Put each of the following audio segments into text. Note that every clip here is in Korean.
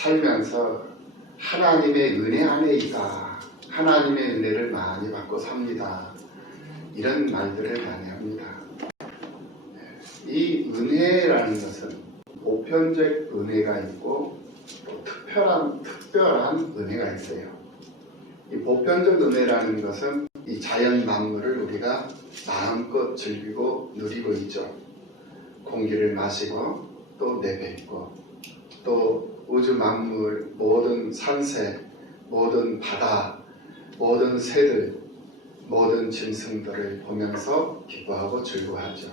살면서 하나님의 은혜 안에 있다. 하나님의 은혜를 많이 받고 삽니다. 이런 말들을 많이 합니다. 이 은혜라는 것은 보편적 은혜가 있고 또 특별한 은혜가 있어요. 이 보편적 은혜라는 것은 이 자연 만물을 우리가 마음껏 즐기고 누리고 있죠. 공기를 마시고 또 내뱉고 또 우주 만물 모든 산새, 모든 바다, 모든 새들, 모든 짐승들을 보면서 기뻐하고 즐거워하죠.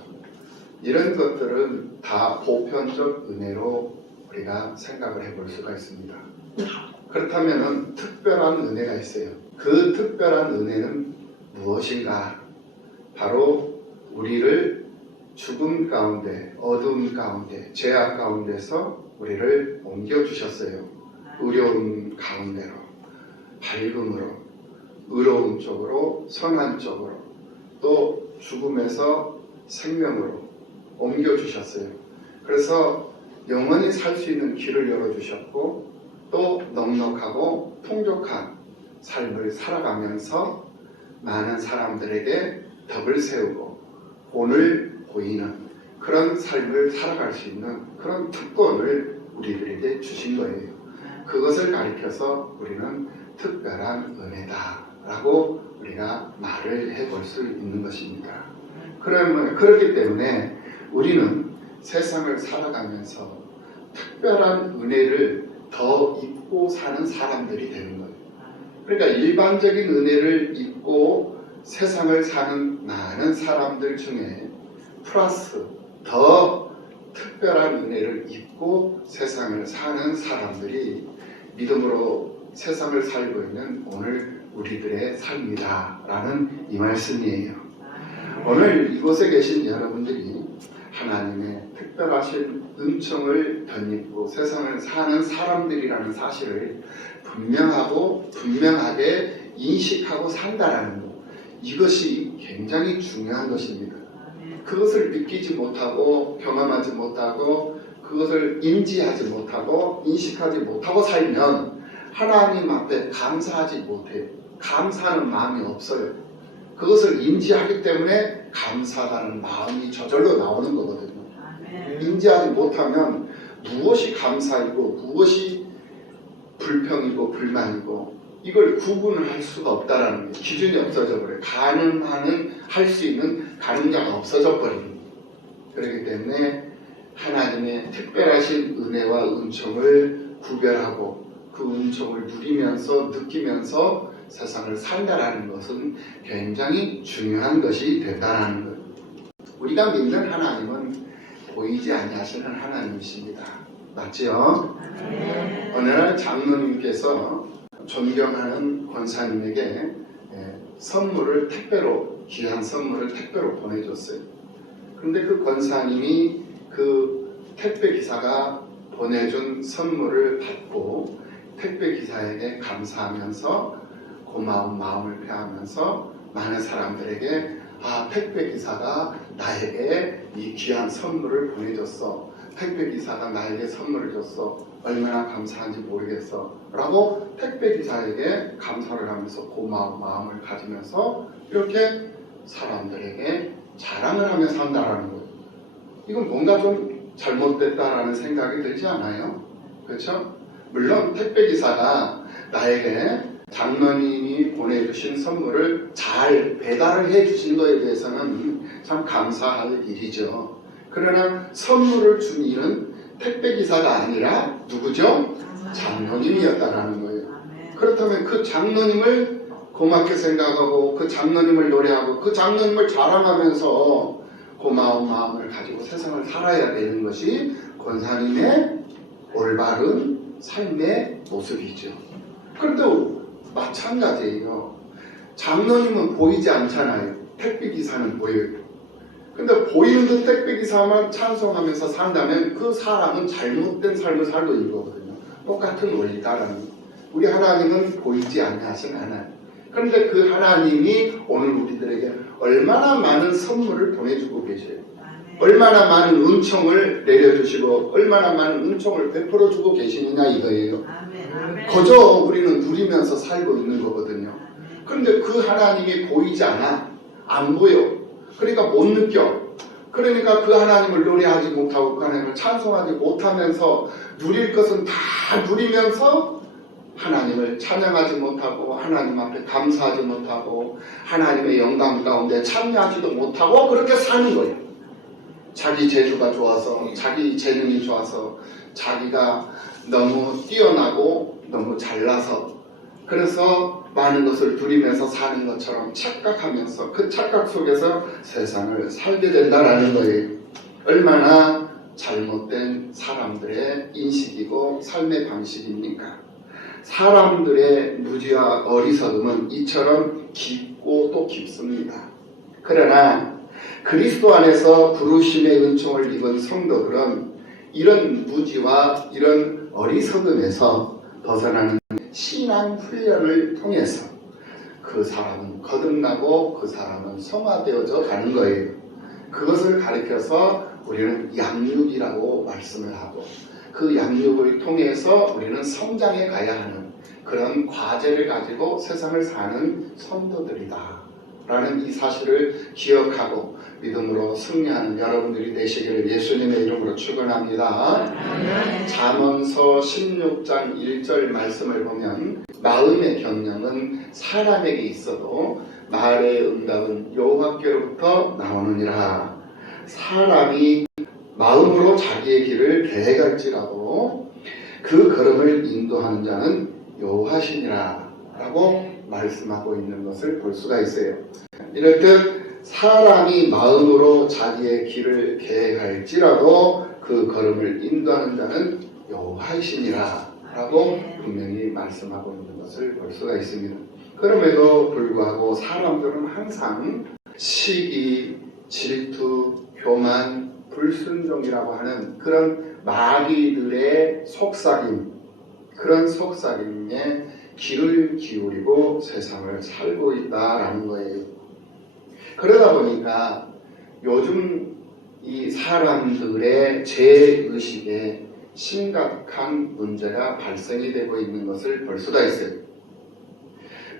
이런 것들은 다 보편적 은혜로 우리가 생각을 해볼 수가 있습니다. 그렇다면 특별한 은혜가 있어요. 그 특별한 은혜는 무엇인가? 바로 우리를 죽음 가운데, 어두움 가운데, 죄악 가운데서 우리를 옮겨주셨어요. 의로운 가운데로, 밝음으로, 의로운 쪽으로, 선한 쪽으로, 또 죽음에서 생명으로 옮겨주셨어요. 그래서 영원히 살 수 있는 길을 열어주셨고 또 넉넉하고 풍족한 삶을 살아가면서 많은 사람들에게 덕을 세우고 본을 보이는 그런 삶을 살아갈 수 있는 그런 특권을 우리들에게 주신 거예요. 그것을 가리켜서 우리는 특별한 은혜다라고 우리가 말을 해볼 수 있는 것입니다. 그렇기 때문에 우리는 세상을 살아가면서 특별한 은혜를 더 입고 사는 사람들이 되는 거예요. 그러니까 일반적인 은혜를 입고 세상을 사는 많은 사람들 중에 플러스 더 특별한 은혜를 입고 세상을 사는 사람들이 믿음으로 세상을 살고 있는 오늘 우리들의 삶이다 라는 이 말씀이에요. 오늘 이곳에 계신 여러분들이 하나님의 특별하신 은총을 덧입고 세상을 사는 사람들이라는 사실을 분명하게 인식하고 산다라는 것, 이것이 굉장히 중요한 것입니다. 그것을 느끼지 못하고 경험하지 못하고 그것을 인지하지 못하고 인식하지 못하고 살면 하나님 앞에 감사하지 못해요. 감사하는 마음이 없어요. 그것을 인지하기 때문에 감사하다는 마음이 저절로 나오는 거거든요. 인지하지 못하면 무엇이 감사이고 무엇이 불평이고 불만이고 이걸 구분을 할 수가 없다라는 거예요. 기준이 없어져 버려요. 할 수 있는 가능자가 없어져 버립니다. 그렇기 때문에 하나님의 특별하신 은혜와 은총을 구별하고 그 은총을 누리면서 느끼면서 세상을 산다라는 것은 굉장히 중요한 것이 된다는 거예요. 우리가 믿는 하나님은 보이지 아니하시는 하나님이십니다. 맞지요? 네. 어느 날 장로님께서 존경하는 권사님에게 귀한 선물을 택배로 보내줬어요. 그런데 그 권사님이 그 택배 기사가 보내준 선물을 받고 택배 기사에게 감사하면서 고마운 마음을 표하면서 많은 사람들에게 택배 기사가 나에게 이 귀한 선물을 보내줬어. 택배 기사가 나에게 선물을 줬어. 얼마나 감사한지 모르겠어. 라고 택배 기사에게 감사를 하면서 고마운 마음을 가지면서 이렇게 사람들에게 자랑을 하며 산다라는 거예요. 이건 뭔가 좀 잘못됐다라는 생각이 들지 않아요? 그렇죠? 물론 택배 기사가 나에게 장로님이 보내주신 선물을 잘 배달을 해주신 것에 대해서는 참 감사할 일이죠. 그러나 선물을 준 일은 택배기사가 아니라 누구죠? 장로님이었다라는 거예요. 그렇다면 그 장로님을 고맙게 생각하고 그 장로님을 노래하고 그 장로님을 자랑하면서 고마운 마음을 가지고 세상을 살아야 되는 것이 권사님의 올바른 삶의 모습이죠. 그런데 마찬가지예요. 장로님은 보이지 않잖아요. 택배기사는 보여요. 근데 보이는 그 택배기사만 찬송하면서 산다면 그 사람은 잘못된 삶을 살고 있는 거거든요. 똑같은 원리다라는 거예요. 우리 하나님은 보이지 아니하신 하나님. 그런데 그 하나님이 오늘 우리들에게 얼마나 많은 선물을 보내주고 계셔요. 얼마나 많은 은총을 내려주시고 얼마나 많은 은총을 베풀어주고 계시느냐 이거예요. 그저 우리는 누리면서 살고 있는 거거든요. 그런데 그 하나님이 보이지 않아. 안 보여. 그러니까 못 느껴. 그러니까 그 하나님을 노래하지 못하고 그 하나님을 찬송하지 못하면서 누릴 것은 다 누리면서 하나님을 찬양하지 못하고 하나님 앞에 감사하지 못하고 하나님의 영광 가운데 참여하지도 못하고 그렇게 사는 거예요. 자기 재주가 좋아서 자기 재능이 좋아서 자기가 너무 뛰어나고 너무 잘나서 그래서 많은 것을 누리면서 사는 것처럼 착각하면서 그 착각 속에서 세상을 살게 된다라는 거예요. 얼마나 잘못된 사람들의 인식이고 삶의 방식입니까? 사람들의 무지와 어리석음은 이처럼 깊고 또 깊습니다. 그러나 그리스도 안에서 부르심의 은총을 입은 성도들은 이런 무지와 이런 어리석음에서 벗어나는 신앙 훈련을 통해서 그 사람은 거듭나고 그 사람은 성화되어져 가는 거예요. 그것을 가리켜서 우리는 양육이라고 말씀을 하고 그 양육을 통해서 우리는 성장해 가야 하는 그런 과제를 가지고 세상을 사는 성도들이다 라는 이 사실을 기억하고 믿음으로 승리하는 여러분들이 되시기를 예수님의 이름으로 축원합니다. 잠언서 16장 1절 말씀을 보면 마음의 경영은 사람에게 있어도 말의 응답은 여호와께로부터 나오느니라. 사람이 마음으로 자기의 길을 계획할지라도 그 걸음을 인도하는 자는 여호와시니라 라고 말씀하고 있는 것을 볼 수가 있어요. 이렇듯 사람이 마음으로 자기의 길을 계획할지라도 그 걸음을 인도하는 자는 여호와이시니라 라고 분명히 말씀하고 있는 것을 볼 수가 있습니다. 그럼에도 불구하고 사람들은 항상 시기, 질투, 교만, 불순종이라고 하는 그런 마귀들의 속삭임, 그런 속삭임에 귀를 기울이고 세상을 살고 있다라는 거예요. 그러다 보니까 요즘 이 사람들의 죄의식에 심각한 문제가 발생이 되고 있는 것을 볼 수가 있어요.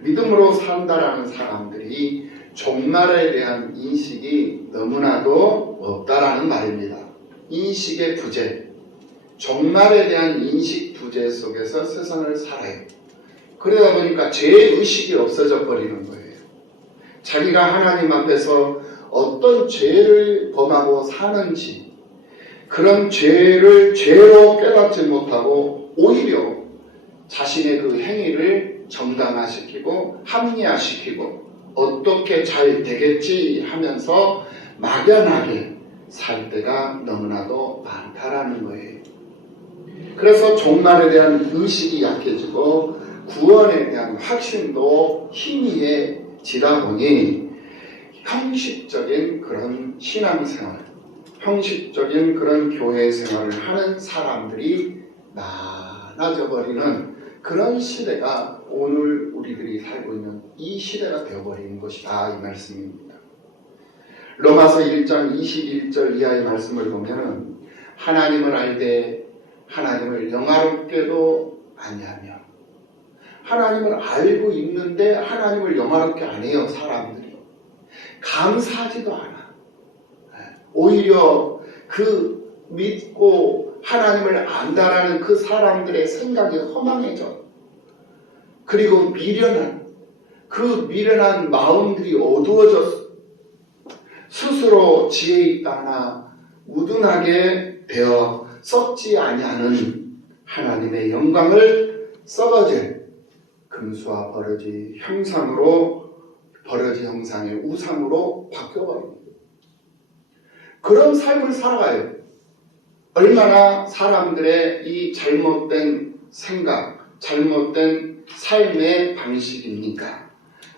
믿음으로 산다라는 사람들이 종말에 대한 인식이 너무나도 없다라는 말입니다. 인식의 부재, 종말에 대한 인식 부재 속에서 세상을 살아요. 그러다 보니까 죄의식이 없어져 버리는 거예요. 자기가 하나님 앞에서 어떤 죄를 범하고 사는지 그런 죄를 죄로 깨닫지 못하고 오히려 자신의 그 행위를 정당화시키고 합리화시키고 어떻게 잘 되겠지 하면서 막연하게 살 때가 너무나도 많다라는 거예요. 그래서 종말에 대한 의식이 약해지고 구원에 대한 확신도 희미해지다 보니 형식적인 그런 신앙생활, 형식적인 그런 교회 생활을 하는 사람들이 많아져 버리는 그런 시대가 오늘 우리들이 살고 있는 이 시대가 되어버리는 것이다 이 말씀입니다. 로마서 1장 21절 이하의 말씀을 보면 하나님을 알되 하나님을 영화롭게도 아니하며 하나님을 알고 있는데 하나님을 영화롭게 안 해요. 사람들이 감사하지도 않아. 오히려 그 믿고 하나님을 안다라는 그 사람들의 생각이 허망해져. 그리고 그 미련한 마음들이 어두워졌어. 스스로 지혜 있다나 우둔하게 되어 썩지 아니하는 하나님의 영광을 썩어질 금수와 버러지 형상으로 버러지 형상의 우상으로 바뀌어버립니다. 그런 삶을 살아가요. 얼마나 사람들의 이 잘못된 생각, 잘못된 삶의 방식입니까?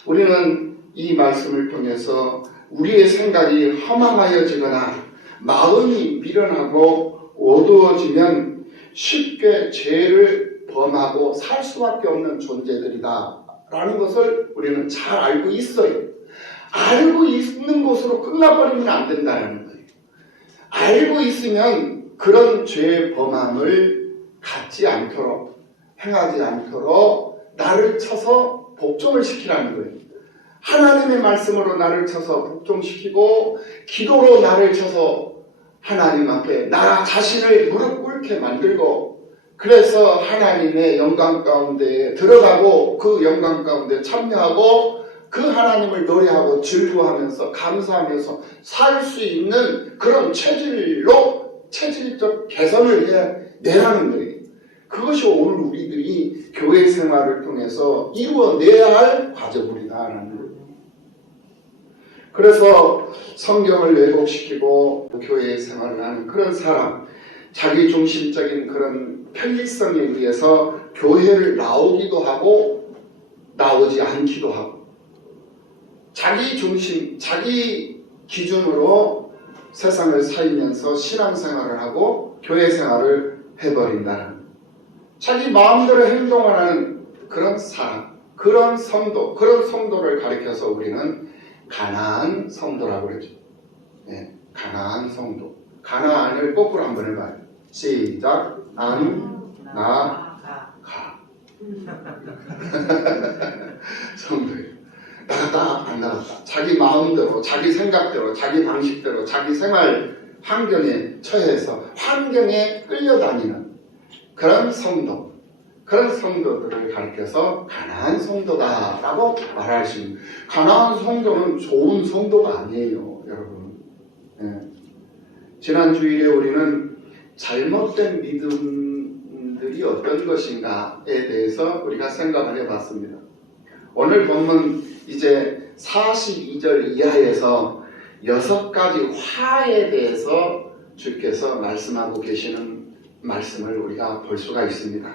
우리는 이 말씀을 통해서 우리의 생각이 허망하여지거나 마음이 미련하고 어두워지면 쉽게 죄를 범하고 살 수밖에 없는 존재들이다 라는 것을 우리는 잘 알고 있어요. 알고 있는 것으로 끝나버리면 안 된다는 거예요. 알고 있으면 그런 죄의 범함을 갖지 않도록, 행하지 않도록 나를 쳐서 복종을 시키라는 거예요. 하나님의 말씀으로 나를 쳐서 복종시키고 기도로 나를 쳐서 하나님 앞에 나 자신을 무릎 꿇게 만들고, 그래서 하나님의 영광 가운데 들어가고 그 영광 가운데 참여하고 그 하나님을 노래하고 즐거워하면서 감사하면서 살 수 있는 그런 체질적 개선을 내라는 거예요. 그것이 오늘 우리들이 교회 생활을 통해서 이루어내야 할 과제물이다라는 거예요. 그래서 성경을 왜곡시키고 교회 생활을 하는 그런 사람, 자기 중심적인 그런 편리성에 의해서 교회를 나오기도 하고 나오지 않기도 하고, 자기 중심, 자기 기준으로 세상을 살면서 신앙생활을 하고 교회 생활을 해버린다는, 자기 마음대로 행동을 하는 그런 사람, 그런 성도를 가리켜서 우리는 가나안 성도라고 그러죠. 네, 가나안 성도. 가나안을 거꾸로 한번 해봐요. 시작. 안, 나, 가. 성도예요. 나갔다 안 나갔다. 자기 마음대로, 자기 생각대로, 자기 방식대로, 자기 생활 환경에 처해서 환경에 끌려다니는 그런 성도, 그런 성도들을 가리켜서 가나안 성도다라고 말할 수 있는. 가나안 성도는 좋은 성도가 아니에요, 여러분. 네. 지난 주일에 우리는 잘못된 믿음들이 어떤 것인가에 대해서 우리가 생각을 해봤습니다. 오늘 본문 이제 42절 이하에서 6가지 화에 대해서 주께서 말씀하고 계시는 말씀을 우리가 볼 수가 있습니다.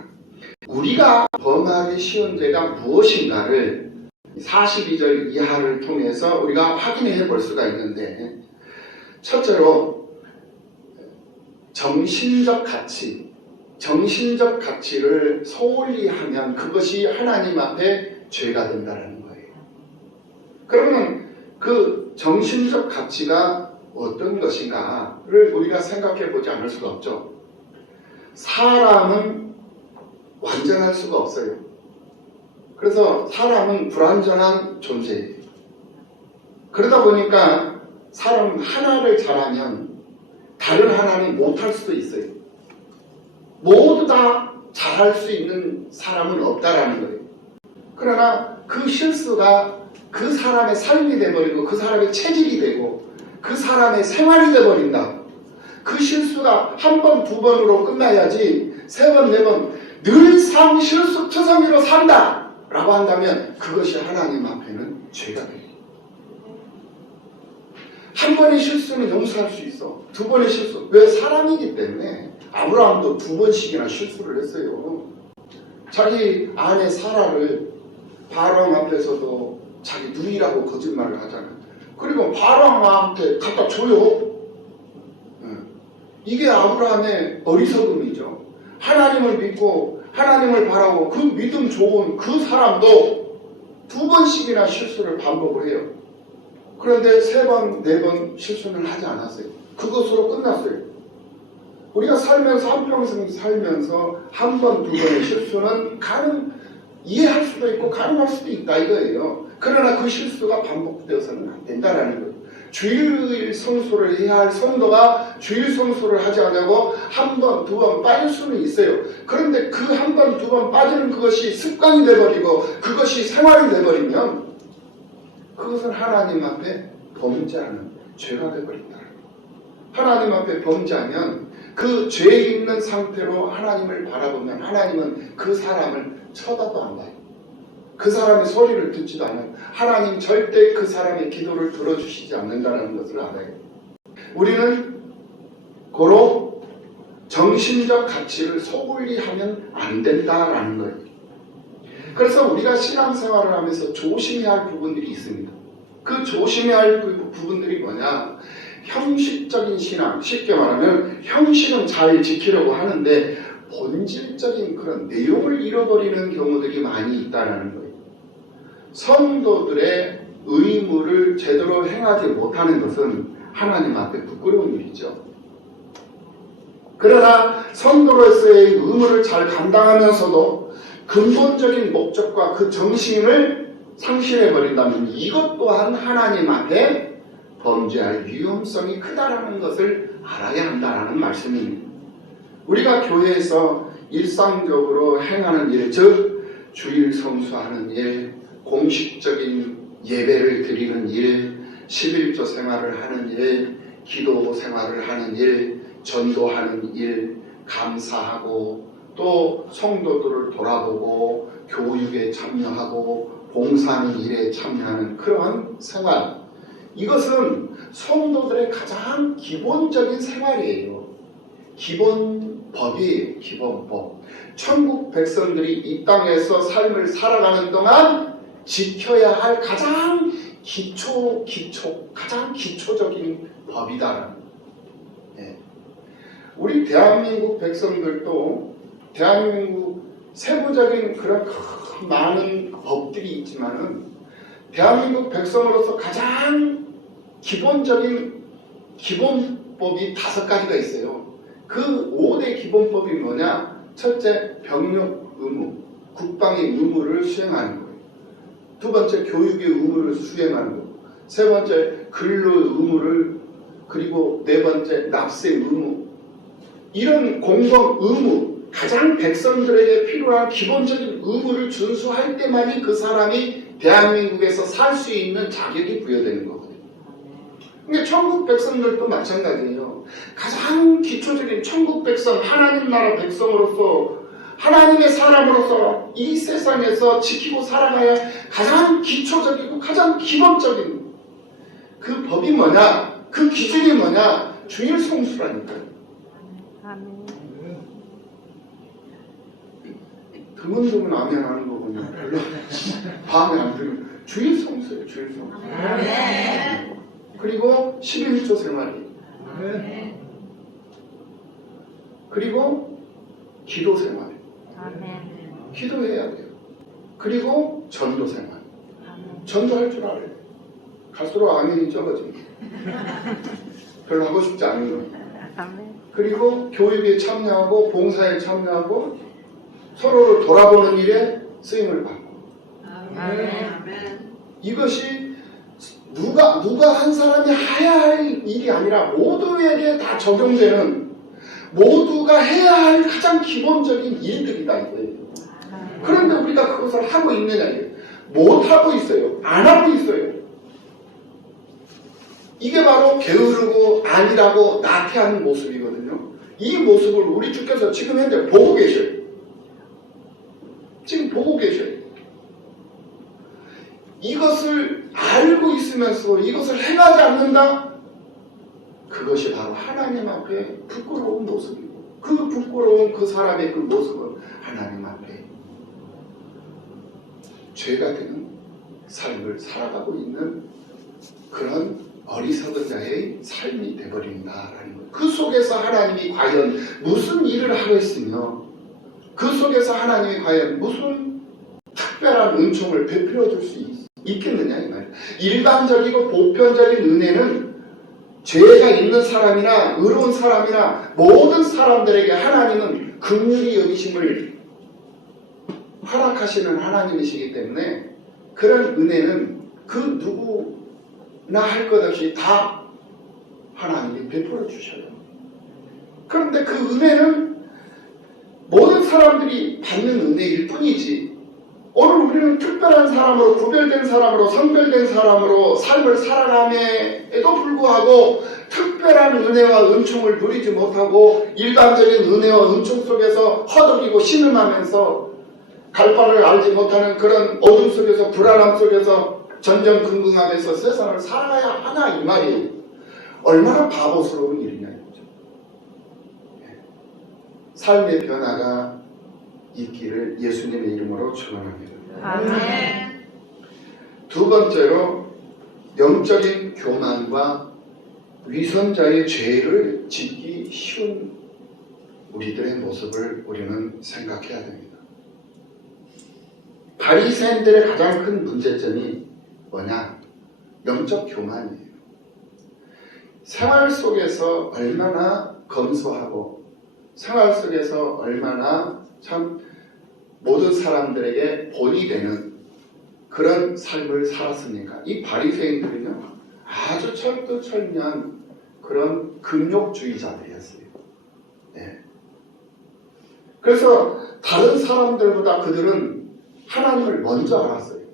우리가 범하기 쉬운 죄가 무엇인가를 42절 이하를 통해서 우리가 확인해 볼 수가 있는데, 첫째로 정신적 가치를 소홀히 하면 그것이 하나님 앞에 죄가 된다는 거예요. 그러면 그 정신적 가치가 어떤 것인가를 우리가 생각해 보지 않을 수가 없죠. 사람은 완전할 수가 없어요. 그래서 사람은 불완전한 존재예요. 그러다 보니까 사람 하나를 잘하면 다른 하나는 못할 수도 있어요. 모두 다 잘할 수 있는 사람은 없다라는 거예요. 그러나 그 실수가 그 사람의 삶이 되어버리고 그 사람의 체질이 되고 그 사람의 생활이 되어버린다. 그 실수가 한 번, 두 번으로 끝나야지 3번, 4번 늘상 실수투성이로 산다 라고 한다면 그것이 하나님 앞에는 죄가 돼요. 한 번의 실수는 용서할 수 있어. 2번의 실수. 왜? 사람이기 때문에. 아브라함도 2번씩이나 실수를 했어요. 자기 아내 사라를 바람 앞에서도 자기 누이라고 거짓말을 하잖아요. 그리고 바람한테 갖다 줘요. 이게 아브라함의 어리석음이죠. 하나님을 믿고 하나님을 바라고 그 믿음 좋은 그 사람도 2번씩이나 실수를 반복을 해요. 그런데 3번, 4번 실수는 하지 않았어요. 그것으로 끝났어요. 우리가 살면서 한평생 살면서 한 번, 2번의 실수는 이해할 수도 있고 가능할 수도 있다 이거예요. 그러나 그 실수가 반복되어서는 안 된다라는 거예요. 주일 성수를 해야 할 성도가 주일 성수를 하지 않냐고 한 번, 2번 빠질 수는 있어요. 그런데 그 한 번, 2번 빠지는 그것이 습관이 돼버리고 그것이 생활이 돼버리면 그것은 하나님 앞에 범죄하는 죄가 돼버린다. 하나님 앞에 범죄하면 그 죄 있는 상태로 하나님을 바라보면 하나님은 그 사람을 쳐다도 안 봐요. 그 사람의 소리를 듣지도 않아요. 하나님 절대 그 사람의 기도를 들어주시지 않는다는 것을 알아요. 우리는 고로 정신적 가치를 소홀히 하면 안 된다라는 거예요. 그래서 우리가 신앙생활을 하면서 조심해야 할 부분들이 있습니다. 그 조심해야 할 부분들이 뭐냐? 형식적인 신앙, 쉽게 말하면 형식은 잘 지키려고 하는데 본질적인 그런 내용을 잃어버리는 경우들이 많이 있다는 거예요. 성도들의 의무를 제대로 행하지 못하는 것은 하나님 앞에 부끄러운 일이죠. 그러나 성도로서의 의무를 잘 감당하면서도 근본적인 목적과 그 정신을 상실해버린다면 이것 또한 하나님 앞에 범죄할 위험성이 크다라는 것을 알아야 한다라는 말씀입니다. 우리가 교회에서 일상적으로 행하는 일, 즉 주일 성수하는 일, 공식적인 예배를 드리는 일, 11조 생활을 하는 일, 기도 생활을 하는 일, 전도하는 일, 감사하고 또 성도들을 돌아보고 교육에 참여하고 봉사하는 일에 참여하는 그런 생활, 이것은 성도들의 가장 기본적인 생활이에요. 기본법이에요. 기본법. 천국 백성들이 이 땅에서 삶을 살아가는 동안 지켜야 할 가장 가장 기초적인 법이다. 네. 우리 대한민국 백성들도 대한민국 세부적인 그런 많은 법들이 있지만은 대한민국 백성으로서 가장 기본적인 기본법이 5가지가 있어요. 그 5대 기본법이 뭐냐? 첫째, 병력 의무, 국방의 의무를 수행하는 거예요. 두 번째, 교육의 의무를 수행하는 거예요. 세 번째, 근로 의무를, 그리고 네 번째, 납세 의무. 이런 공공 의무, 가장 백성들에게 필요한 기본적인 의무를 준수할 때만이 그 사람이 대한민국에서 살 수 있는 자격이 부여되는 거거든요. 그러니까 천국 백성들도 마찬가지예요. 가장 기초적인 천국 백성, 하나님 나라 백성으로서, 하나님의 사람으로서 이 세상에서 지키고 살아가야 가장 기초적이고 가장 기본적인 그 법이 뭐냐? 그 기준이 뭐냐? 주일 성수라니까요. 드문드문 아멘 하는 거 보면 별로 마음에 안 들어요. 주일 성수예요. 주일 성수. 그리고 11조 생활이. 그리고 기도 생활. 기도해야 돼요. 그리고 전도 생활. 전도할 줄 알아요. 갈수록 아멘이 적어집니다. 별로 하고 싶지 않은 거예요. 그리고 교육에 참여하고 봉사에 참여하고 서로를 돌아보는 일에 쓰임을 받고. 이것이 누가 한 사람이 해야 할 일이 아니라 모두에게 다 적용되는, 모두가 해야 할 가장 기본적인 일들이다 이거예요. 그런데 우리가 그것을 하고 있느냐, 못하고 있어요. 안 하고 있어요. 이게 바로 게으르고 아니라고 나태하는 모습이거든요. 이 모습을 우리 주께서 지금 현재 보고 계셔요. 지금 보고 계셔요. 이것을 알고 있으면서 이것을 행하지 않는다? 그것이 바로 하나님 앞에 부끄러운 모습이고, 그 부끄러운 그 사람의 그 모습은 하나님 앞에 죄가 되는 삶을 살아가고 있는 그런 어리석은 자의 삶이 되어버린다라는 거예요. 그 속에서 하나님이 과연 무슨 일을 하고 있으며, 그 속에서 하나님이 과연 무슨 특별한 은총을 베풀어 줄 수 있겠느냐 이 말이에요. 일반적이고 보편적인 은혜는 죄가 있는 사람이나 의로운 사람이나 모든 사람들에게 하나님은 긍휼히 여기심을 허락하시는 하나님이시기 때문에 그런 은혜는 그 누구나 할 것 없이 다 하나님이 베풀어 주셔요. 그런데 그 은혜는 모든 사람들이 받는 은혜일 뿐이지, 오늘 우리는 특별한 사람으로, 구별된 사람으로, 성별된 사람으로 삶을 살아감에도 불구하고 특별한 은혜와 은총을 누리지 못하고 일반적인 은혜와 은총 속에서 허덕이고 신음하면서 갈 바를 알지 못하는 그런 어둠 속에서, 불안함 속에서 전전긍긍하면서 세상을 살아야 하나 이 말이에요. 얼마나 바보스러운 일이냐 이거죠. 삶의 변화가 있기를 예수님의 이름으로 축원합니다. 아멘. 두 번째로 영적인 교만과 위선자의 죄를 짓기 쉬운 우리들의 모습을 우리는 생각해야 됩니다. 바리새인들의 가장 큰 문제점이 뭐냐? 영적 교만이에요. 생활 속에서 얼마나 검소하고 생활 속에서 얼마나 참 모든 사람들에게 본이 되는 그런 삶을 살았습니까? 이 바리새인들은요, 아주 철두철미한 그런 금욕주의자들이었어요. 네. 그래서 다른 사람들보다 그들은 하나님을 먼저 알았어요.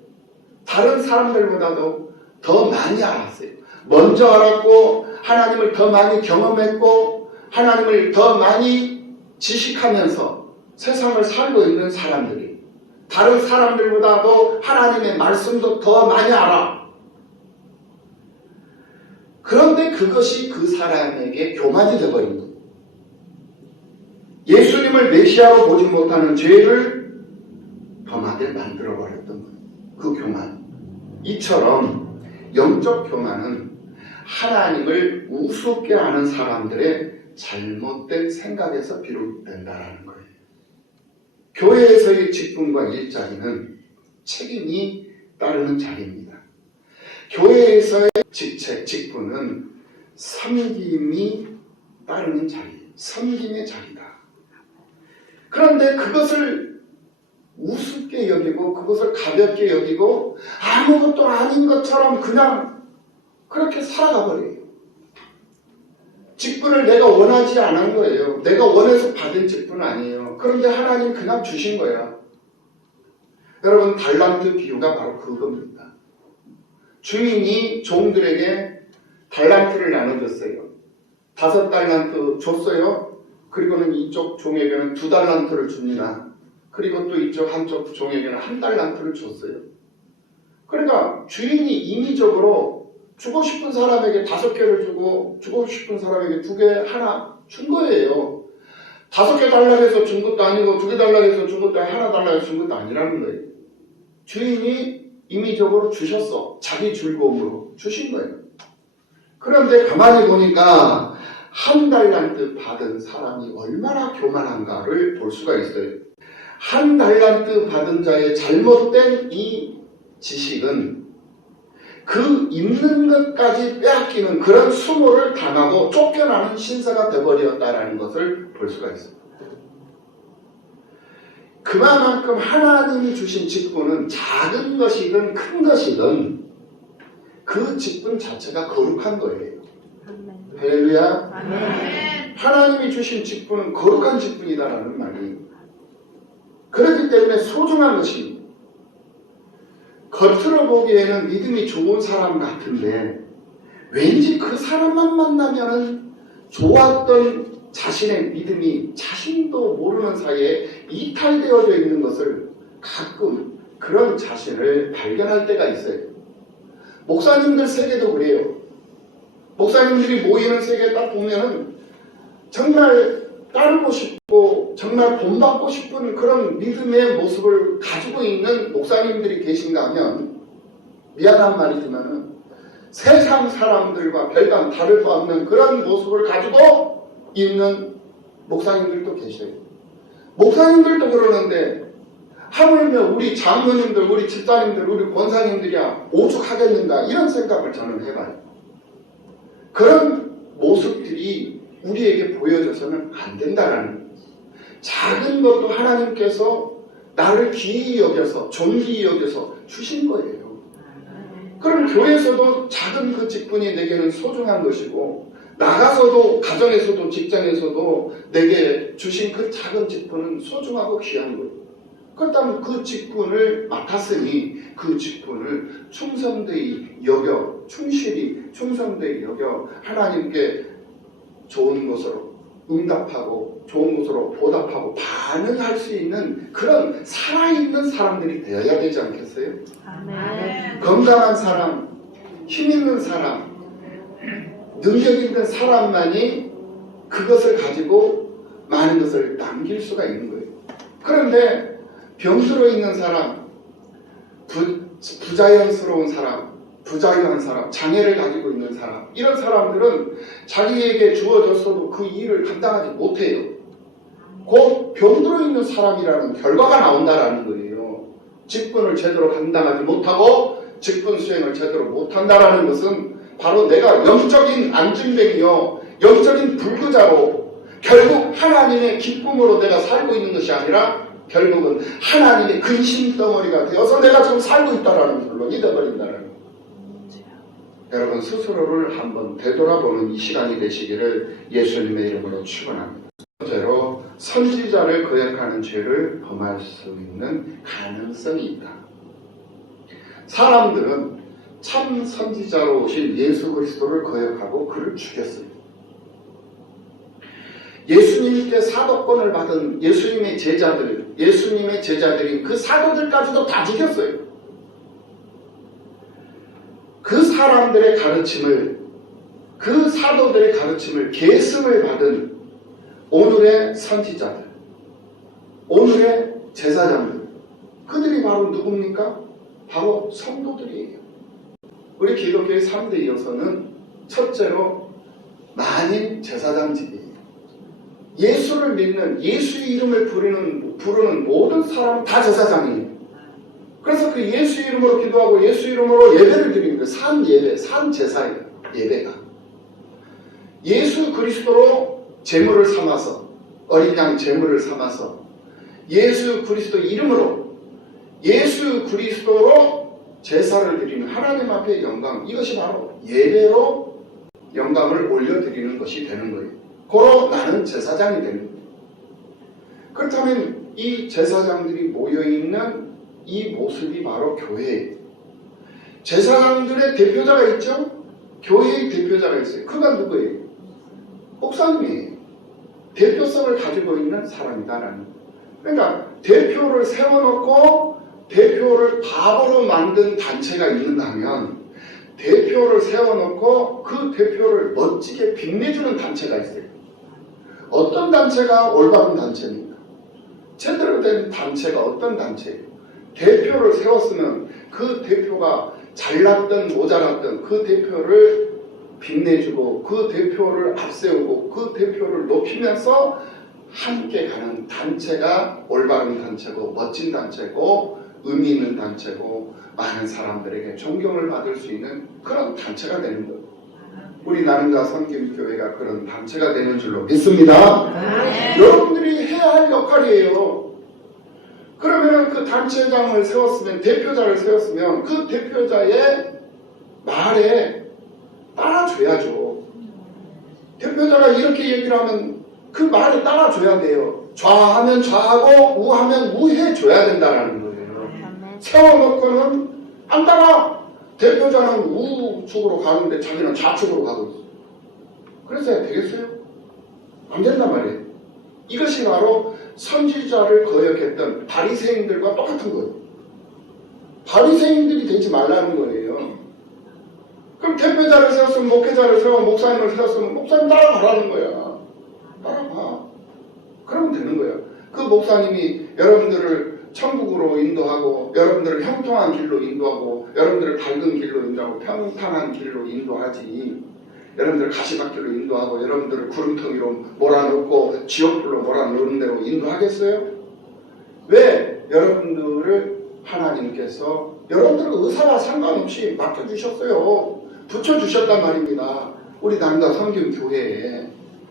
다른 사람들보다도 더 많이 알았어요. 먼저 알았고 하나님을 더 많이 경험했고 하나님을 더 많이 지식하면서 세상을 살고 있는 사람들이 다른 사람들보다도 하나님의 말씀도 더 많이 알아. 그런데 그것이 그 사람에게 교만이 되어버린 거예요. 예수님을 메시아로 보지 못하는 죄를 범하게 만들어버렸던 거예요. 그 교만. 이처럼 영적 교만은 하나님을 우습게 하는 사람들의 잘못된 생각에서 비롯된다는 거예요. 교회에서의 직분과 일자리는 책임이 따르는 자리입니다. 교회에서의 직책, 직분은 섬김이 따르는 자리, 섬김의 자리다. 그런데 그것을 우습게 여기고 그것을 가볍게 여기고 아무것도 아닌 것처럼 그냥 그렇게 살아가 버려요. 직분을 내가 원하지 않은 거예요. 내가 원해서 받은 직분은 아니에요. 그런데 하나님 그냥 주신 거야. 여러분, 달란트 비유가 바로 그겁니다. 주인이 종들에게 달란트를 나눠줬어요. 5달란트 줬어요. 그리고는 이쪽 종에게는 2달란트를 줍니다. 그리고 또 이쪽 한쪽 종에게는 1달란트를 줬어요. 그러니까 주인이 임의적으로 주고 싶은 사람에게 5개를 주고 주고 싶은 사람에게 2개, 하나 준 거예요. 5개 달라고 해서 준 것도 아니고 2개 달라고 해서 준 것도 아니고 하나 달라고 해서 준 것도 아니라는 거예요. 주인이 임의적으로 주셨어. 자기 즐거움으로 주신 거예요. 그런데 가만히 보니까 1달란트 받은 사람이 얼마나 교만한가를 볼 수가 있어요. 1달란트 받은 자의 잘못된 이 지식은 그 있는 것까지 빼앗기는 그런 수모를 당하고 쫓겨나는 신세가 되어버렸다는 것을 볼 수가 있습니다. 그만큼 하나님이 주신 직분은 작은 것이든 큰 것이든 그 직분 자체가 거룩한 거예요. 할렐루야. 아멘. 하나님이 주신 직분은 거룩한 직분이다라는 말이 그렇기 때문에 소중한 것입니다. 겉으로 보기에는 믿음이 좋은 사람 같은데 왠지 그 사람만 만나면은 좋았던 자신의 믿음이 자신도 모르는 사이에 이탈되어져 있는 것을 가끔 그런 자신을 발견할 때가 있어요. 목사님들 세계도 그래요. 목사님들이 모이는 세계 딱 보면은 정말 따르고 싶고 정말 본받고 싶은 그런 믿음의 모습을 가지고 있는 목사님들이 계신가 하면 미안한 말이지만은 세상 사람들과 별반 다를 바 없는 그런 모습을 가지고 있는 목사님들도 계셔요. 목사님들도 그러는데 하물며 우리 장로님들, 우리 집사님들, 우리 권사님들이야 오죽하겠는가 이런 생각을 저는 해봐요. 그런 모습들이 우리에게 보여져서는 안 된다라는 거예요. 작은 것도 하나님께서 나를 귀히 여겨서 존귀히 여겨서 주신 거예요. 그럼 교회에서도 작은 그 직분이 내게는 소중한 것이고 나가서도 가정에서도 직장에서도 내게 주신 그 작은 직분은 소중하고 귀한 거예요. 그렇다면 그 직분을 맡았으니 그 직분을 충성되이 여겨 충실히 충성되이 여겨 하나님께 좋은 것으로 응답하고 좋은 것으로 보답하고 반응할 수 있는 그런 살아있는 사람들이 되어야 되지 않겠어요? 아멘. 건강한 사람, 힘 있는 사람, 능력 있는 사람만이 그것을 가지고 많은 것을 남길 수가 있는 거예요. 그런데 병들어 있는 사람, 부자연스러운 사람, 부자유한 사람, 장애를 가지고 있는 사람, 이런 사람들은 자기에게 주어졌어도 그 일을 감당하지 못해요. 곧 병들어 있는 사람이라는 결과가 나온다라는 거예요. 직분을 제대로 감당하지 못하고 직분 수행을 제대로 못한다라는 것은 바로 내가 영적인 안진뱅이요, 영적인 불구자로 결국 하나님의 기쁨으로 내가 살고 있는 것이 아니라 결국은 하나님의 근심덩어리가 되어서 내가 지금 살고 있다는 결론이 되어버린다는 거예요. 여러분 스스로를 한번 되돌아보는 이 시간이 되시기를 예수님의 이름으로 축원합니다. 번째로 선지자를 거역하는 죄를 범할 수 있는 가능성이 있다. 사람들은 참 선지자로 오신 예수 그리스도를 거역하고 그를 죽였어요. 예수님께 사도권을 받은 예수님의 제자들인 그 사도들까지도 다 죽였어요. 그 사람들의 가르침을, 그 사도들의 가르침을 계승을 받은 오늘의 선지자들, 오늘의 제사장들, 그들이 바로 누굽니까? 바로 성도들이에요. 우리 기독교의 3대 이어서는 첫째로 만인 제사장직이에요. 예수를 믿는, 예수의 이름을 부르는 모든 사람은 다 제사장이에요. 그래서 그 예수 이름으로 기도하고 예수 이름으로 예배를 드리는 거예요. 산 예배, 산 제사예요. 예배가. 예수 그리스도로 제물을 삼아서, 어린 양 제물을 삼아서 예수 그리스도 이름으로, 예수 그리스도로 제사를 드리는 하나님 앞에 영광, 이것이 바로 예배로 영광을 올려드리는 것이 되는 거예요. 고로 나는 제사장이 되는 거예요. 그렇다면 이 제사장들이 모여있는 이 모습이 바로 교회예요. 제사장들의 대표자가 있죠? 교회의 대표자가 있어요. 그가 누구예요? 목사님이에요. 대표성을 가지고 있는 사람이다라는 거예요. 그러니까 대표를 세워놓고 대표를 바보로 만든 단체가 있는가 하면 대표를 세워놓고 그 대표를 멋지게 빛내주는 단체가 있어요. 어떤 단체가 올바른 단체입니까? 제대로 된 단체가 어떤 단체예요? 대표를 세웠으면 그 대표가 잘났든 모자랐든 그 대표를 빛내주고 그 대표를 앞세우고 그 대표를 높이면서 함께 가는 단체가 올바른 단체고 멋진 단체고 의미 있는 단체고 많은 사람들에게 존경을 받을 수 있는 그런 단체가 되는 거예요. 우리 나눔과 섬김교회가 그런 단체가 되는 줄로 믿습니다. 여러분들이 해야 할 역할이에요. 그러면 그 단체장을 세웠으면, 대표자를 세웠으면 그 대표자의 말에 따라줘야죠. 대표자가 이렇게 얘기를 하면 그 말에 따라줘야 돼요. 좌하면 좌하고 우하면 우해줘야 된다는 거예요. 세워놓고는 안 따라. 대표자는 우측으로 가는데 자기는 좌측으로 가고 있어요. 그래서 해야 되겠어요? 안 된단 말이에요. 이것이 바로 선지자를 거역했던 바리새인들과 똑같은 거예요. 바리새인들이 되지 말라는 거예요. 그럼 대표자를 세웠으면, 목회자를 세워, 목사님을 세웠으면 목사님 따라가라는 거야. 따라가. 그러면 되는 거예요. 그 목사님이 여러분들을 천국으로 인도하고, 여러분들을 형통한 길로 인도하고, 여러분들을 밝은 길로 인도하고, 평탄한 길로 인도하지, 여러분들을 가시밭길로 인도하고, 여러분들을 구름텅이로 몰아넣고 지옥불로 몰아넣는 대로 인도하겠어요? 왜? 여러분들을 하나님께서 여러분들의 의사와 상관없이 맡겨주셨어요. 붙여주셨단 말입니다. 우리 나눔과 섬김교회에.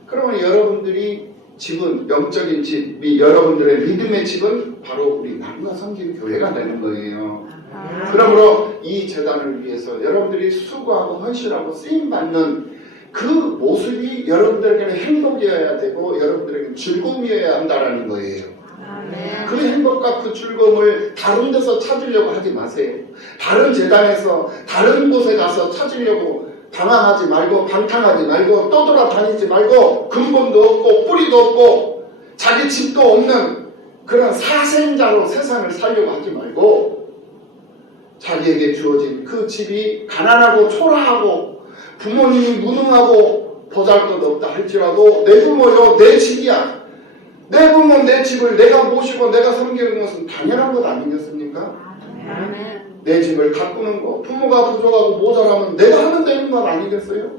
그러면 여러분들이 집은, 영적인 집이, 여러분들의 믿음의 집은 바로 우리 나눔과 섬김교회가 되는 거예요. 그러므로 이 재단을 위해서 여러분들이 수고하고 헌신하고 쓰임받는 그 모습이 여러분들에게는 행복이어야 되고 여러분들에게는 즐거움이어야 한다는 거예요. 그 행복과 그 즐거움을 다른 데서 찾으려고 하지 마세요. 다른 재단에서 다른 곳에 가서 찾으려고 방황하지 말고 방탕하지 말고 떠돌아다니지 말고 근본도 없고 뿌리도 없고 자기 집도 없는 그런 사생자로 세상을 살려고 하지 말고 자기에게 주어진 그 집이 가난하고 초라하고 부모님이 무능하고 보잘것없다 할지라도 내 부모요, 내 집이야. 내 부모, 내 집을 내가 모시고 내가 섬기는 것은 당연한 것 아니겠습니까? 내 집을 가꾸는 거, 부모가 부족하고 모자라면 내가 하면 되는 건 아니겠어요?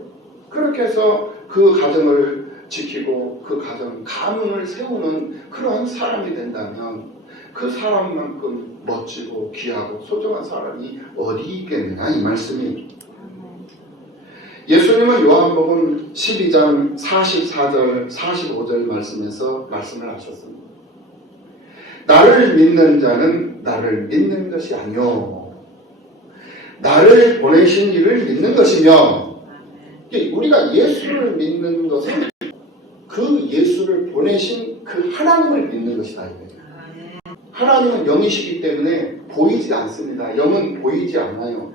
그렇게 해서 그 가정을 지키고 그 가정, 가문을 세우는 그런 사람이 된다면 그 사람만큼 멋지고 귀하고 소중한 사람이 어디 있겠느냐 이 말씀입니다. 예수님은 요한복음 12장 44절, 45절 말씀에서 말씀을 하셨습니다. 나를 믿는 자는 나를 믿는 것이 아니요 나를 보내신 이를 믿는 것이며, 우리가 예수를 믿는 것은 그 예수를 보내신 그 하나님을 믿는 것이다. 하나님은 영이시기 때문에 보이지 않습니다. 영은 보이지 않아요.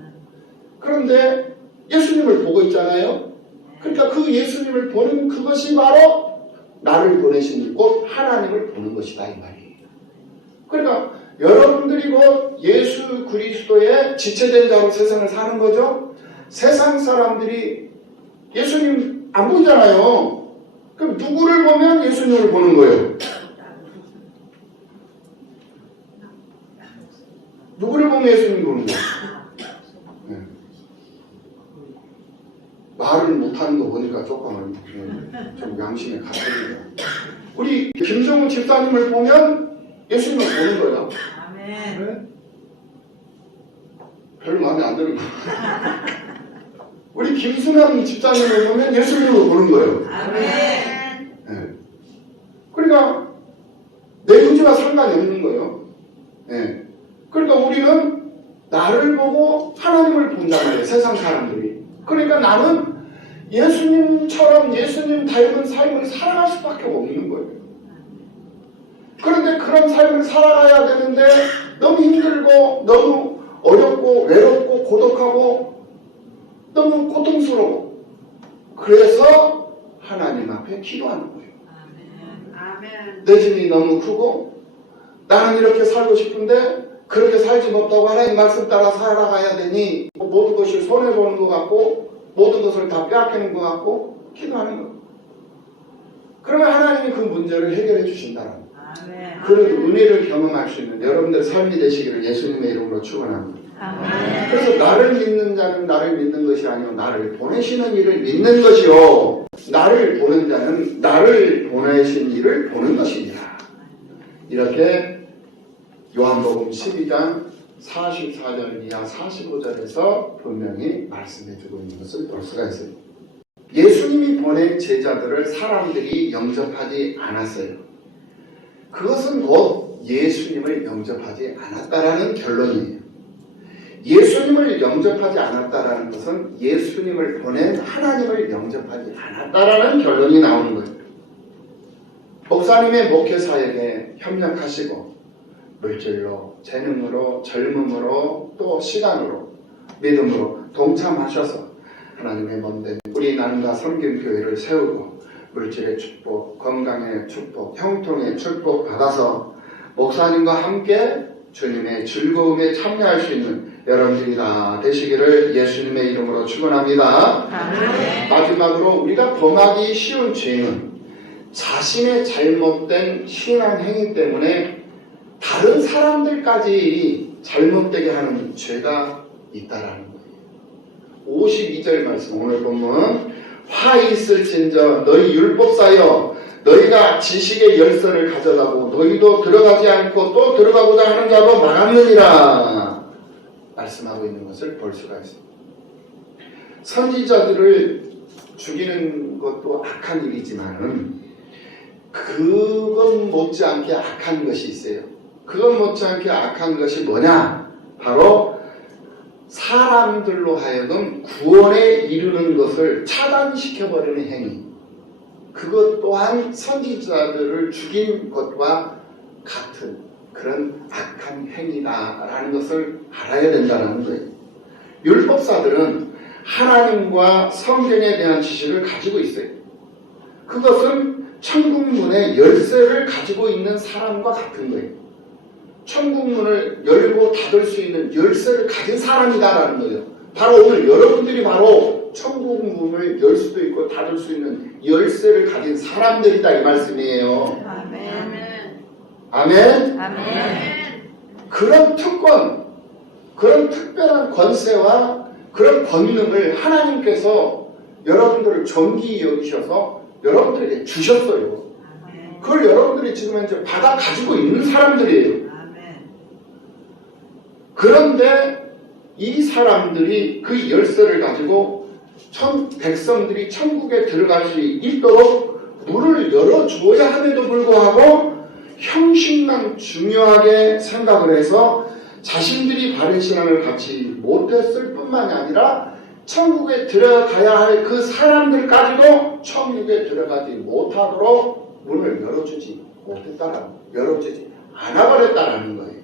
그런데 예수님을 보고 있잖아요. 그러니까 그 예수님을 보는 그것이 바로 나를 보내신 곧 하나님을 보는 것이다 이 말이에요. 그러니까 여러분들이 곧 예수 그리스도의 지체된 자로 세상을 사는 거죠. 세상 사람들이 예수님 안 보이잖아요. 그럼 누구를 보면 예수님을 보는 거예요? 누구를 보면 예수님을 보는 거예요? 네. 말을 못하는 거 보니까 조금 좀 양심에 가십니다. 우리 김정은 집사님을 보면 예수님을 보는 거예요. 네? 별로 마음에 안 드는 거예요. 우리 김순환 집사님을 보면 예수님을 보는 거예요. 네. 그러니까 내 의지와 상관이 없는 거예요. 네. 그러니까 우리는 나를 보고 하나님을 본단 말이에요. 세상 사람들이. 그러니까 나는 예수님처럼 예수님 닮은 삶을 살아갈 수밖에 없는 거예요. 그런데 그런 삶을 살아가야 되는데 너무 힘들고 너무 어렵고 외롭고 고독하고 너무 고통스러워. 그래서 하나님 앞에 기도하는 거예요. 내 짐이 너무 크고 나는 이렇게 살고 싶은데 그렇게 살지 못하고 하나님 말씀 따라 살아가야 되니 모든 것이 손해보는 것 같고 모든 것을 다 빼앗기는 것 같고 기도하는 거예요. 그러면 하나님이 그 문제를 해결해 주신다는 거예요. 그런 은혜를 경험할 수 있는 여러분들 삶이 되시기를 예수님의 이름으로 축원합니다. 그래서 나를 믿는 자는 나를 믿는 것이 아니요 나를 보내시는 이를 믿는 것이요 나를 보는 자는 나를 보내신 이를 보는 것입니다. 이렇게 요한복음 12장 44절 이하 45절에서 분명히 말씀해주고 있는 것을 볼 수가 있습니다. 예수님이 보낸 제자들을 사람들이 영접하지 않았어요. 그것은 곧 예수님을 영접하지 않았다라는 결론이에요. 예수님을 영접하지 않았다라는 것은 예수님을 보낸 하나님을 영접하지 않았다라는 결론이 나오는 거예요. 목사님의 목회 사역에 협력하시고 물질로, 재능으로, 젊음으로, 또 시간으로, 믿음으로 동참하셔서 하나님의 몸된 우리 나눔과 섬김교회를 세우고 물질의 축복, 건강의 축복, 형통의 축복 받아서 목사님과 함께 주님의 즐거움에 참여할 수 있는 여러분들이 다 되시기를 예수님의 이름으로 축원합니다. 마지막으로 우리가 범하기 쉬운 죄는 자신의 잘못된 신앙 행위 때문에 다른 사람들까지 잘못되게 하는 죄가 있다라는 거예요. 52절 말씀 오늘 보면 화 있을진저 너희 율법사여 너희가 지식의 열쇠를 가져가고 너희도 들어가지 않고 또 들어가고자 하는 자도 많았느니라 말씀하고 있는 것을 볼 수가 있습니다. 선지자들을 죽이는 것도 악한 일이지만은 그건 못지않게 악한 것이 있어요. 그건 못지않게 악한 것이 뭐냐? 바로 사람들로 하여금 구원에 이르는 것을 차단시켜버리는 행위. 그것 또한 선지자들을 죽인 것과 같은 그런 악한 행위다라는 것을 알아야 된다는 거예요. 율법사들은 하나님과 성경에 대한 지식을 가지고 있어요. 그것은 천국문의 열쇠를 가지고 있는 사람과 같은 거예요. 천국문을 열고 닫을 수 있는 열쇠를 가진 사람이다라는 거예요. 바로 오늘 여러분들이 바로 천국문을 열 수도 있고 닫을 수 있는 열쇠를 가진 사람들이다 이 말씀이에요. 아멘. 아멘. 아멘. 그런 특권, 그런 특별한 권세와 그런 권능을 하나님께서 여러분들을 존귀히 여기셔서 여러분들에게 주셨어요. 그걸 여러분들이 지금 현재 받아 가지고 있는 사람들이에요. 그런데 이 사람들이 그 열쇠를 가지고 백성들이 천국에 들어갈 수 있도록 문을 열어주어야 함에도 불구하고 형식만 중요하게 생각을 해서 자신들이 바른 신앙을 갖지 못했을 뿐만이 아니라 천국에 들어가야 할 그 사람들까지도 천국에 들어가지 못하도록 문을 열어주지 열어주지 않아버렸다라는 거예요.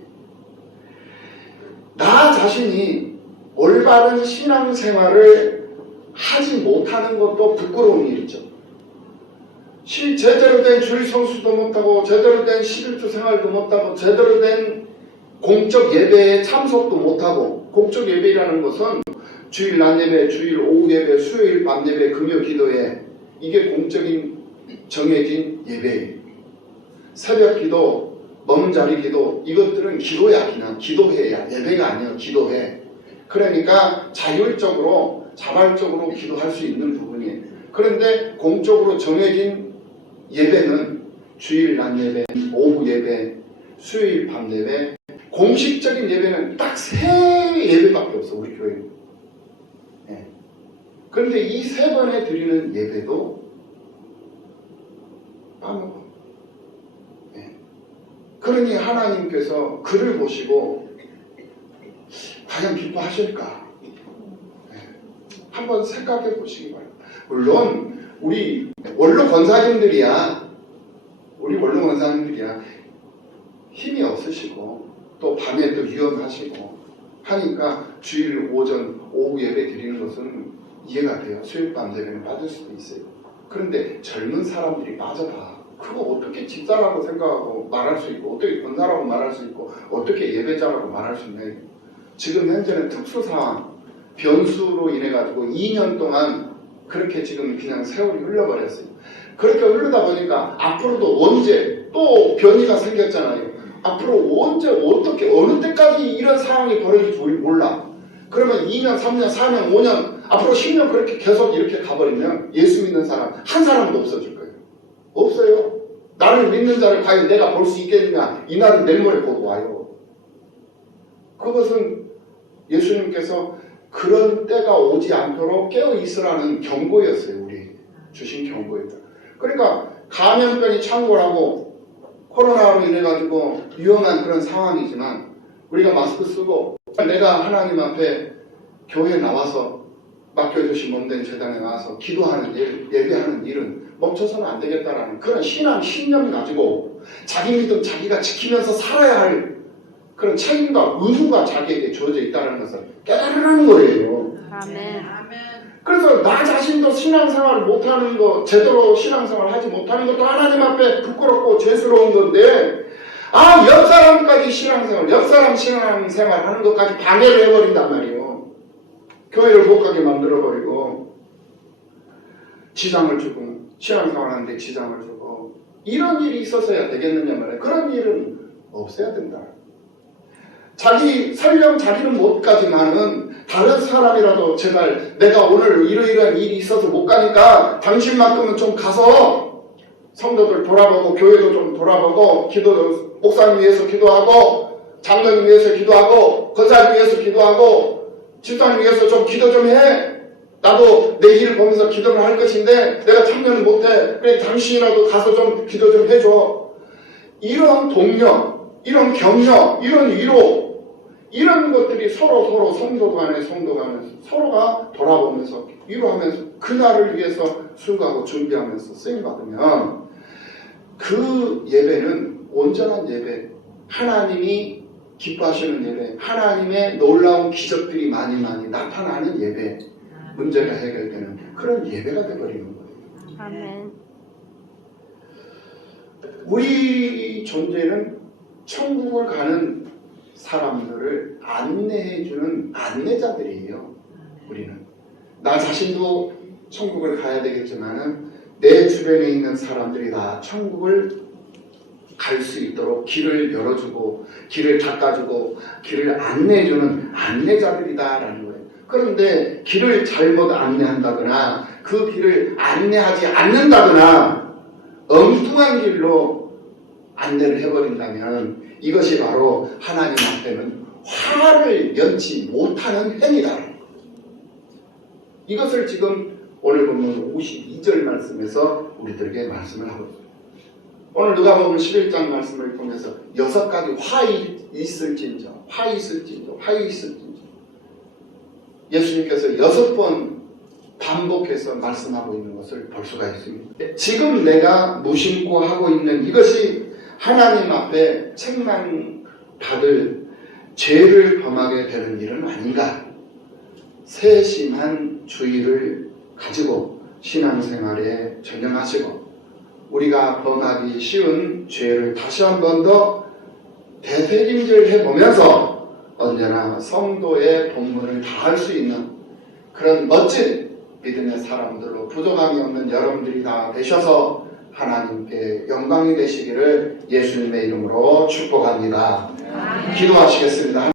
나 자신이 올바른 신앙생활을 하지 못하는 것도 부끄러운 일이죠. 제대로 된 주일 성수도 못하고 제대로 된 11주 생활도 못하고 제대로 된 공적 예배에 참석도 못하고, 공적 예배라는 것은 주일 낮 예배, 주일 오후 예배, 수요일 밤 예배, 금요 기도회, 이게 공적인 정해진 예배예요. 새벽 기도, 먼 자리 기도, 이것들은 기도야. 그냥 기도회야. 예배가 아니야. 기도회. 그러니까 자율적으로 자발적으로 기도할 수 있는 부분이에요. 그런데 공적으로 정해진 예배는 주일 낮 예배, 오후 예배, 수요일 밤 예배, 공식적인 예배는 딱 3예배밖에 없어, 우리 교회는. 네. 그런데 이 3번에 드리는 예배도 까먹어. 네. 그러니 하나님께서 그를 보시고 과연 기뻐하실까? 네. 한번 생각해 보시기 바랍니다. 물론 우리 원로 권사님들이야 힘이 없으시고 또 밤에 또 위험하시고 하니까 주일 오전 오후 예배 드리는 것은 이해가 돼요. 수요일 밤 예배는 빠질 수도 있어요. 그런데 젊은 사람들이 빠져봐. 그거 어떻게 집사라고 생각하고 말할 수 있고, 어떻게 권사라고 말할 수 있고, 어떻게 예배자라고 말할 수 있나요? 지금 현재는 특수상황, 변수로 인해가지고 2년 동안 그렇게 지금 그냥 세월이 흘러버렸어요. 그렇게 흐르다 보니까 앞으로도 언제 또 변이가 생겼잖아요. 앞으로 언제 어떻게 어느 때까지 이런 상황이 벌어질지 우리 몰라. 그러면 2년, 3년, 4년, 5년 앞으로 10년 그렇게 계속 이렇게 가버리면 예수 믿는 사람 한 사람도 없어질 거예요. 없어요. 나를 믿는 자를 과연 내가 볼 수 있겠느냐. 이 날은 내일 모레 곧 와요. 그것은 예수님께서 그런 때가 오지 않도록 깨어 있으라는 경고였어요. 우리 주신 경고였다. 그러니까 감염병이 창궐하고 코로나로 인해가지고 위험한 그런 상황이지만 우리가 마스크 쓰고 내가 하나님 앞에 교회에 나와서 맡겨주신 몸된 재단에 나와서 기도하는 일, 예배하는 일은 멈춰서는 안 되겠다라는 그런 신념을 가지고 자기 믿음 자기가 지키면서 살아야 할 그런 책임과 의무가 자기에게 주어져 있다는 것을 깨달으라는 거예요. 아멘. 그래서 나 자신도 신앙생활을 못하는 거, 제대로 신앙생활을 하지 못하는 것도 하나님 앞에 부끄럽고 죄스러운 건데, 옆 사람까지 옆 사람 신앙생활 하는 것까지 방해를 해버린단 말이에요. 교회를 못 가게 만들어버리고, 지장을 주고, 신앙생활 하는데 지장을 주고, 이런 일이 있었어야 되겠느냐 말이에요. 그런 일은 없어야 된다. 설령 자기는 못 가지만은 다른 사람이라도 제발 내가 오늘 이러이러한 일이 있어서 못 가니까 당신만큼은 좀 가서 성도들 돌아보고 교회도 좀 돌아보고 목사님 위해서 기도하고 장로님 위해서 기도하고 권사님 위해서 기도하고 집사님 위해서 좀 기도 좀 해. 나도 내 일을 보면서 기도를 할 것인데 내가 참여는 못해. 그래 당신이라도 가서 좀 기도 좀 해줘. 이런 동력, 이런 격려, 이런 위로, 이런 것들이 서로 성도 간에 서로가 돌아보면서 위로하면서 그날을 위해서 수고하고 준비하면서 쓰임받으면 그 예배는 온전한 예배, 하나님이 기뻐하시는 예배, 하나님의 놀라운 기적들이 많이 나타나는 예배, 문제가 해결되는 그런 예배가 되어버리는 거예요. 아멘. 우리 존재는 천국을 가는 사람들을 안내해주는 안내자들이에요. 우리는 나 자신도 천국을 가야 되겠지만은 내 주변에 있는 사람들이 다 천국을 갈 수 있도록 길을 열어주고 길을 닦아주고 길을 안내해주는 안내자들이다라는 거예요. 그런데 길을 잘못 안내한다거나 그 길을 안내하지 않는다거나 엉뚱한 길로 안내를 해버린다면 이것이 바로 하나님 앞에는 화를 연치 못하는 행위다. 이것을 지금 오늘 보면 52절 말씀에서 우리들에게 말씀을 하고 있습니다. 오늘 누가복음 11장 말씀을 보면서 6가지 화이 있을진저, 화이 있을진저, 화이 있을진저. 예수님께서 6번 반복해서 말씀하고 있는 것을 볼 수가 있습니다. 지금 내가 무심코 하고 있는 이것이 하나님 앞에 책망받을 죄를 범하게 되는 일은 아닌가? 세심한 주의를 가지고 신앙생활에 전념하시고 우리가 범하기 쉬운 죄를 다시 한 번 더 되새김질 해보면서 언제나 성도의 본분을 다할 수 있는 그런 멋진 믿음의 사람들로 부족함이 없는 여러분들이 다 되셔서 하나님께 영광이 되시기를 예수님의 이름으로 축복합니다. 기도하시겠습니다.